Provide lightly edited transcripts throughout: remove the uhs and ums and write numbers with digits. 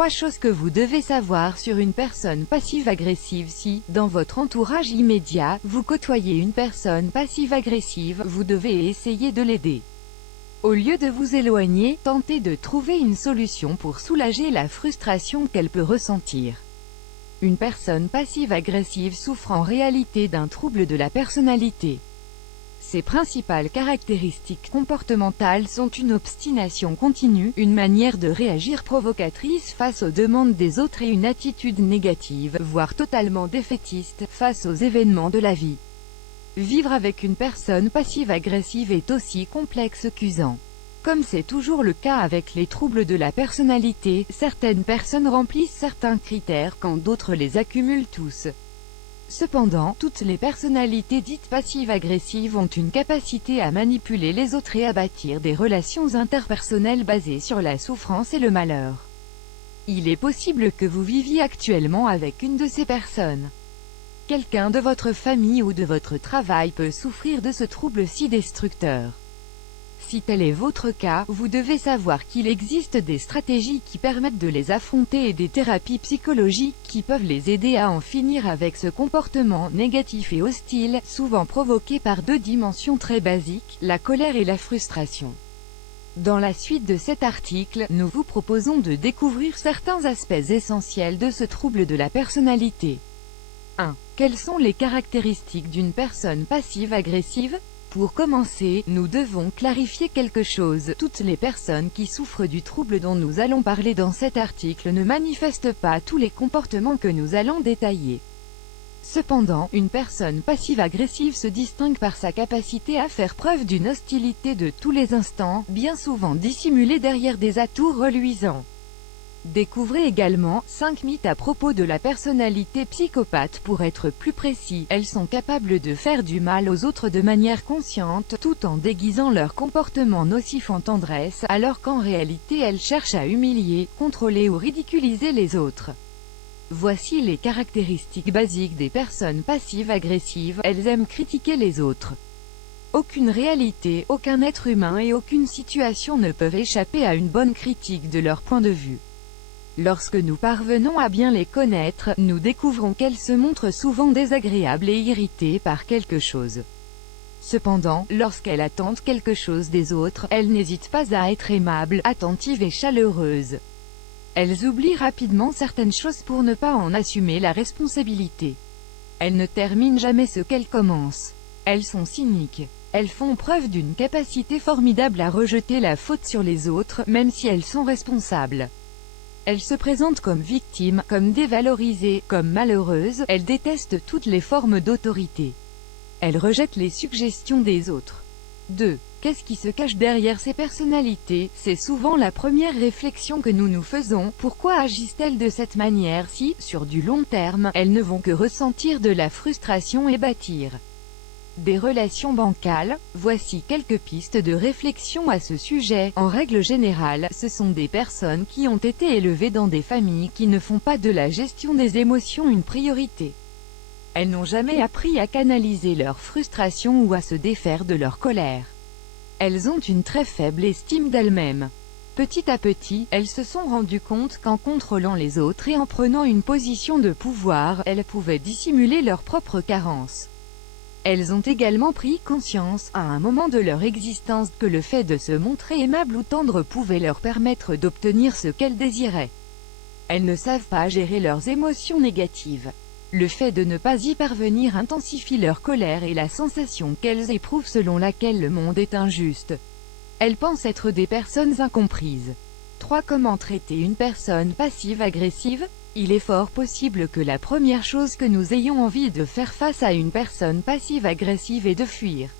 3 choses que vous devez savoir sur une personne passive-agressive. Si, dans votre entourage immédiat, vous côtoyez une personne passive-agressive, vous devez essayer de l'aider. Au lieu de vous éloigner, tentez de trouver une solution pour soulager la frustration qu'elle peut ressentir. Une personne passive-agressive souffre en réalité d'un trouble de la personnalité. Ses principales caractéristiques comportementales sont une obstination continue, une manière de réagir provocatrice face aux demandes des autres et une attitude négative, voire totalement défaitiste, face aux événements de la vie. Vivre avec une personne passive-agressive est aussi complexe qu'usant. Comme c'est toujours le cas avec les troubles de la personnalité, certaines personnes remplissent certains critères quand d'autres les accumulent tous. Cependant, toutes les personnalités dites passives-agressives ont une capacité à manipuler les autres et à bâtir des relations interpersonnelles basées sur la souffrance et le malheur. Il est possible que vous viviez actuellement avec une de ces personnes. Quelqu'un de votre famille ou de votre travail peut souffrir de ce trouble si destructeur. Si tel est votre cas, vous devez savoir qu'il existe des stratégies qui permettent de les affronter et des thérapies psychologiques qui peuvent les aider à en finir avec ce comportement négatif et hostile, souvent provoqué par 2 dimensions très basiques, la colère et la frustration. Dans la suite de cet article, nous vous proposons de découvrir certains aspects essentiels de ce trouble de la personnalité. 1. Quelles sont les caractéristiques d'une personne passive-agressive ? Pour commencer, nous devons clarifier quelque chose. Toutes les personnes qui souffrent du trouble dont nous allons parler dans cet article ne manifestent pas tous les comportements que nous allons détailler. Cependant, une personne passive-agressive se distingue par sa capacité à faire preuve d'une hostilité de tous les instants, bien souvent dissimulée derrière des atouts reluisants. Découvrez également 5 mythes à propos de la personnalité psychopathe. Pour être plus précis, elles sont capables de faire du mal aux autres de manière consciente, tout en déguisant leur comportement nocif en tendresse, alors qu'en réalité elles cherchent à humilier, contrôler ou ridiculiser les autres. Voici les caractéristiques basiques des personnes passives-agressives. Elles aiment critiquer les autres. Aucune réalité, aucun être humain et aucune situation ne peuvent échapper à une bonne critique de leur point de vue. Lorsque nous parvenons à bien les connaître, nous découvrons qu'elles se montrent souvent désagréables et irritées par quelque chose. Cependant, lorsqu'elles attendent quelque chose des autres, elles n'hésitent pas à être aimables, attentives et chaleureuses. Elles oublient rapidement certaines choses pour ne pas en assumer la responsabilité. Elles ne terminent jamais ce qu'elles commencent. Elles sont cyniques. Elles font preuve d'une capacité formidable à rejeter la faute sur les autres, même si elles sont responsables. Elles se présentent comme victimes, comme dévalorisées, comme malheureuses. Elles détestent toutes les formes d'autorité. Elles rejettent les suggestions des autres. 2. Qu'est-ce qui se cache derrière ces personnalités? C'est souvent la première réflexion que nous nous faisons. Pourquoi agissent-elles de cette manière si, sur du long terme, elles ne vont que ressentir de la frustration et bâtir des relations bancales? Voici quelques pistes de réflexion à ce sujet. En règle générale, ce sont des personnes qui ont été élevées dans des familles qui ne font pas de la gestion des émotions une priorité. Elles n'ont jamais appris à canaliser leur frustration ou à se défaire de leur colère. Elles ont une très faible estime d'elles-mêmes. Petit à petit, elles se sont rendues compte qu'en contrôlant les autres et en prenant une position de pouvoir, elles pouvaient dissimuler leurs propres carences. Elles ont également pris conscience, à un moment de leur existence, que le fait de se montrer aimable ou tendre pouvait leur permettre d'obtenir ce qu'elles désiraient. Elles ne savent pas gérer leurs émotions négatives. Le fait de ne pas y parvenir intensifie leur colère et la sensation qu'elles éprouvent selon laquelle le monde est injuste. Elles pensent être des personnes incomprises. 3. Comment traiter une personne passive-agressive? Il est fort possible que la première chose que nous ayons envie de faire face à une personne passive-agressive est de fuir.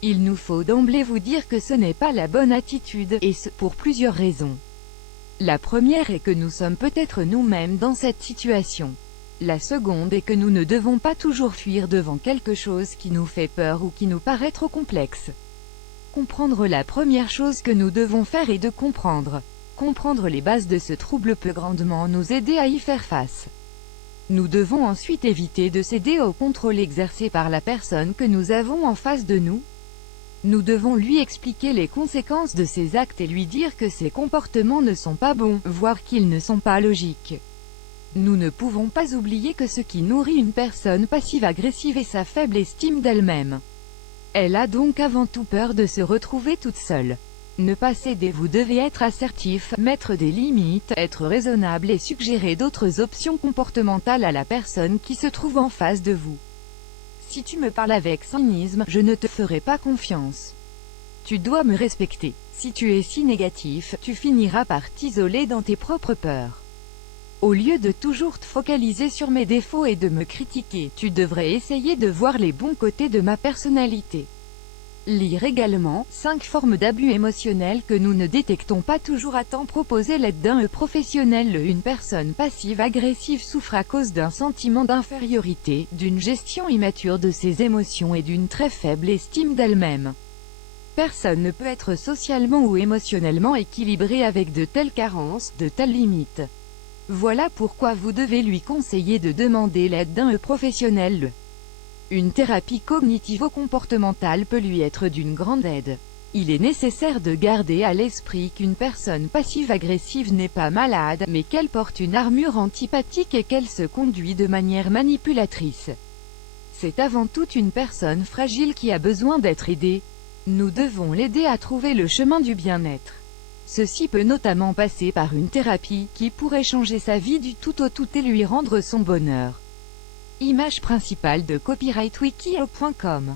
Il nous faut d'emblée vous dire que ce n'est pas la bonne attitude, et ce, pour plusieurs raisons. La première est que nous sommes peut-être nous-mêmes dans cette situation. La seconde est que nous ne devons pas toujours fuir devant quelque chose qui nous fait peur ou qui nous paraît trop complexe. Comprendre la première chose que nous devons faire est de comprendre. Comprendre les bases de ce trouble peut grandement nous aider à y faire face. Nous devons ensuite éviter de céder au contrôle exercé par la personne que nous avons en face de nous. Nous devons lui expliquer les conséquences de ses actes et lui dire que ses comportements ne sont pas bons, voire qu'ils ne sont pas logiques. Nous ne pouvons pas oublier que ce qui nourrit une personne passive-agressive est sa faible estime d'elle-même. Elle a donc avant tout peur de se retrouver toute seule. Ne pas céder, vous devez être assertif, mettre des limites, être raisonnable et suggérer d'autres options comportementales à la personne qui se trouve en face de vous. Si tu me parles avec cynisme, je ne te ferai pas confiance. Tu dois me respecter. Si tu es si négatif, tu finiras par t'isoler dans tes propres peurs. Au lieu de toujours te focaliser sur mes défauts et de me critiquer, tu devrais essayer de voir les bons côtés de ma personnalité. Lire également, 5 formes d'abus émotionnels que nous ne détectons pas toujours à temps. Proposer l'aide d'un professionnel. Une personne passive-agressive souffre à cause d'un sentiment d'infériorité, d'une gestion immature de ses émotions et d'une très faible estime d'elle-même. Personne ne peut être socialement ou émotionnellement équilibré avec de telles carences, de telles limites. Voilà pourquoi vous devez lui conseiller de demander l'aide d'un professionnel. Une thérapie cognitivo-comportementale peut lui être d'une grande aide. Il est nécessaire de garder à l'esprit qu'une personne passive-agressive n'est pas malade, mais qu'elle porte une armure antipathique et qu'elle se conduit de manière manipulatrice. C'est avant tout une personne fragile qui a besoin d'être aidée. Nous devons l'aider à trouver le chemin du bien-être. Ceci peut notamment passer par une thérapie, qui pourrait changer sa vie du tout au tout et lui rendre son bonheur. Image principale de copyrightwikio.com